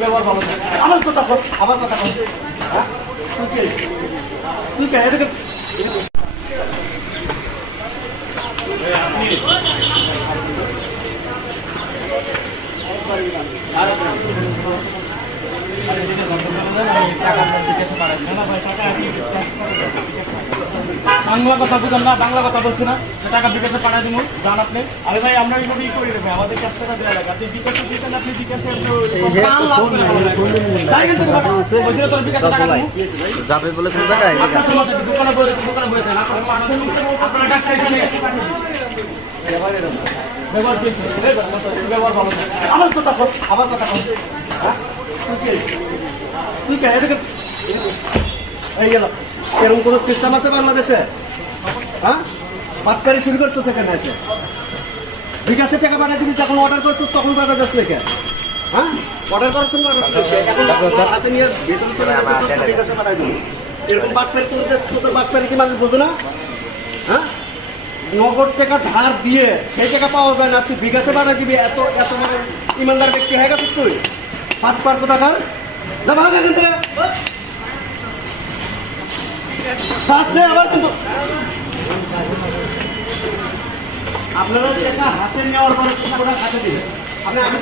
ব্যবহার ভালো না। আমার কথা বল, আমার কথা বল। হ্যাঁ? তুই কে এদিকে বাংলা কথা বুঝেন না, বাংলা কথা বলছি না, টাকা বিকাশে পাঠাই দিব জান আপনি। আরে ভাই আমরা এইভাবেই করে দেবে, আমাদের 4 টাকা দেওয়া লাগে। আপনি বিকাশে দিতেন, আপনি বিকাশে যাবে বলে কোন জায়গায় দোকানে বলে আপনারা টাকা এখানে ব্যবহার দিয়েছে, ব্যবহার ভালো না। আমার কথা বল, আমার কথা বল। হ্যাঁ? তুই কে এদিকে এই গেল এরকম কোন সিস্টেম আছে বাংলাদেশে? হ্যাঁ, পাটকারি শুরু করতেছে কেন আছে? বিকাশে টাকা পাঠিয়ে দিবি, যখন অর্ডার করছিস তখন পাঠা যাচ্ছে লেখা। হ্যাঁ, অর্ডার করার সময় এখন হাতে নিয়ে ভেতরে চলে যাচ্ছে, বিকাশে পাঠিয়ে দিবি। এরকম পাটকারি করতে তোদের পাটকারি কি মানুষ বোঝে না? হ্যাঁ, নগদ টাকা ধার দিয়ে সেই টাকা পাওয়া যায় না, তুই বিকাশে পাঠিয়ে দিবি। এত এত মানে ইমানদার ব্যক্তি হয়ে গেছিস তুই? পাট পার কোথা কার যা ভাগ এখান থেকে। আবার কিন্তু আপনারা টাকা হাতে নেওয়ার পরে হাতে দিন। আপনি আমি